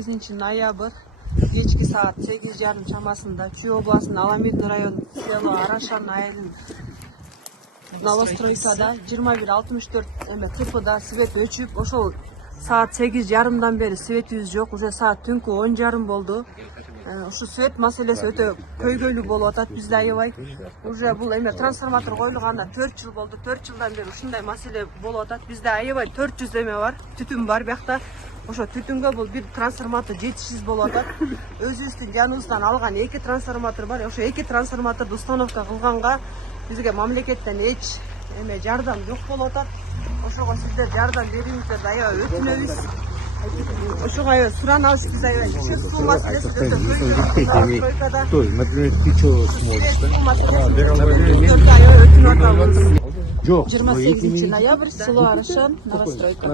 18-ноябрь кечки саат 8:30 чамасында Чүй областынын Аламет району село Арашан айылынын новостройкада 2164 ТПда свет өчүп, ошол саат 8:30 бери светибиз жок, уже саат түнкү 10:30 болду. Ушу свет маселеси өтө көйгөйлүү болуп атат бизде аябай. Уже бул трансформатор коюлганда 4 жыл болду. 4 жылдан бери ушундай маселе болуп атат. Бизде аябай 400 бар, түтүн бар биякта. Ошо түтүнгө бул бир трансформатор жетишсиз болуп атат. Өзүбүздүн жаныбыздан алган 2 трансформатор бар. Ошо 2 трансформаторду установка кылганга бизге мамлекеттен эч жардам жок болуп атат. Ошого сиздер жардам бериңиздерди аябай өтүнөбүз. Ошого аябай суранабыз биз аябай. Суу маселеси өтө көйгөйлүү. Той, например, ты что смотришь, да? Өтүнүп атабыз. Жоқ. 28 ноябрь, село Арашан, новостройка.